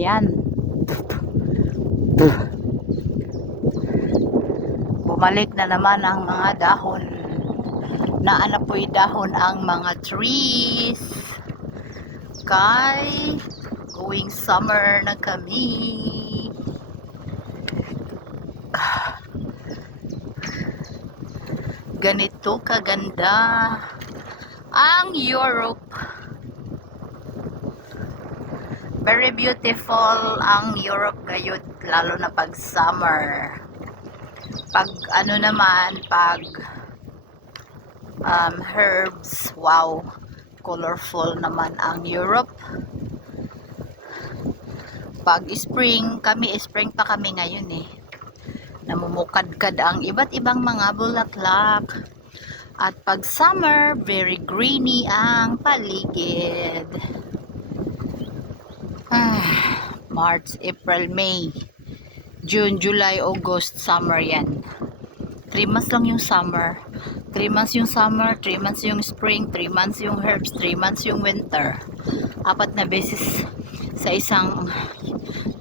yan. Bumalik na naman ang mga dahon. Naanapoy dahon ang mga trees. Kay going summer na kami. Ganito kaganda ang Europe. Very beautiful ang Europe ngayon, lalo na pag summer. Pag ano naman, pag herbs, wow, colorful naman ang Europe. Pag spring, spring pa kami ngayon eh. Namumukadkad ang iba't ibang mga bulaklak. At pag summer, very greeny ang paligid. March, April, May, June, July, August, summer yan. 3 months lang yung summer. 3 months yung summer, 3 months yung spring, 3 months yung herbs, 3 months yung winter. 4 na beses sa isang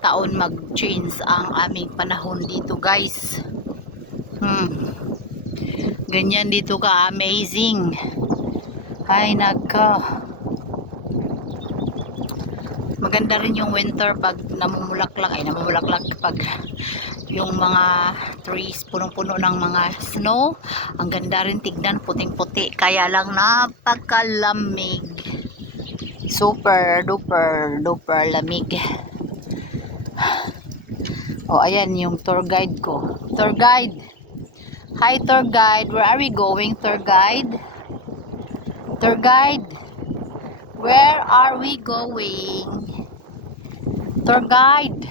taon mag-change ang aming panahon dito, guys. Ganyan dito ka amazing. Ay naka. Maganda rin yung winter pag namumulaklak pag yung mga trees punong-puno ng mga snow. Ang ganda rin tignan, puting-puti, kaya lang napakalamig. Super duper duper lamig. Oh, ayan yung tour guide ko. Tour guide. Hi tour guide, where are we going, tour guide? Tour guide, where are we going? Tour guide.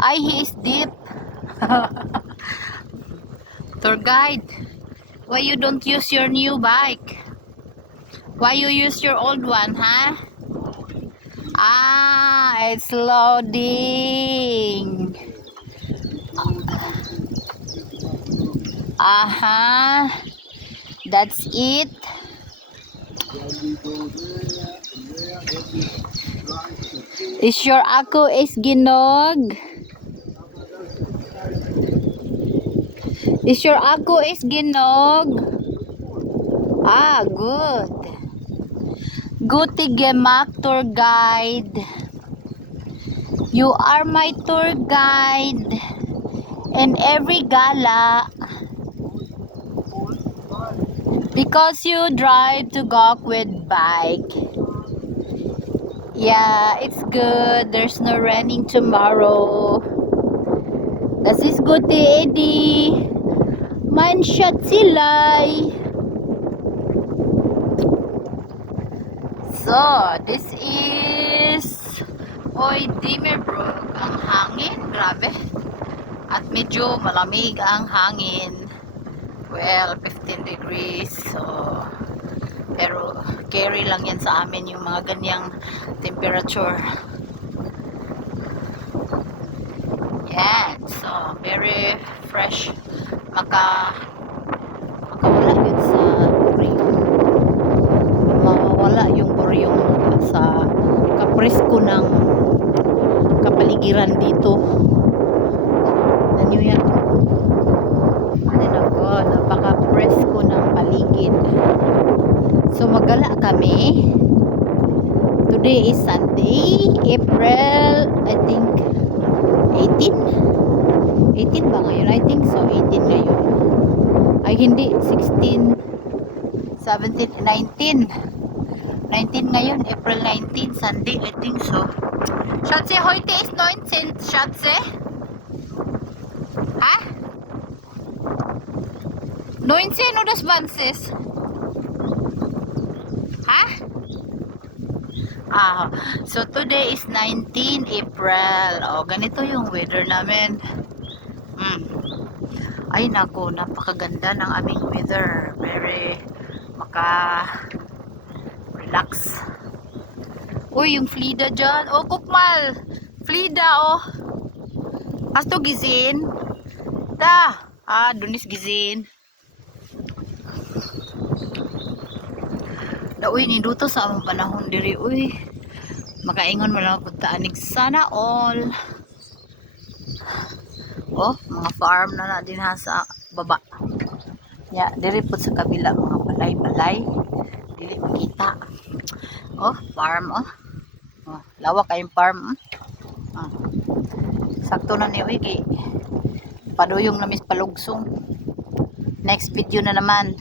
Ay, he is deep. Tour guide, why you don't use your new bike? Why you use your old one, huh? Ah, it's loading. Aha. That's it. Is your ako is ginog? Is your ako is ginog? Ah, good. Good tigemak tour guide. You are my tour guide in every gala. Because you drive to Gok with bike. Yeah, it's good. There's no raining tomorrow. Das ist gut, Eddie. Mein Schatzilay. So, this is Dimmerbrook. Ang hangin, grabe. At medyo malamig ang hangin. Well, 15 degrees. So, pero carry lang yan sa amin yung mga ganyang temperature. Yan. So, very fresh. Makawala yun sa buryong. Mawawala yung buryong sa kapresko ng kapaligiran dito. Ano yan? Napaka-presko ng paligid. So magala kami. Today is Sunday, April, I think 18? 18 ba ngayon? I think so, 18 ngayon. Ay hindi, 16, 17, 19. 19 ngayon, April 19, Sunday, I think so. Schatze, heute ist 19, Schatze? Ha? 19 oder 20? Ha? So today is 19 April. Oh, ganito yung weather namin. Ay nako, napakaganda ng aming weather. Very relax. Uy, yung Flida dyan. Oh, Kukmal. Flida, oh. Hast du gesehen? Da. Dun is gesehen. Uy, niduto sa among panahon diri, uy. Makaingon mo lang punta anig sana all. Oh, mga farm na din ha sa baba. Ya, diri po sa kabila mga balay-balay. Dili makita. Oh, farm oh. Oh, lawak kayong farm. Oh. Sakto na ni Wiki. Paduyong na mis palugsong. Next video na naman.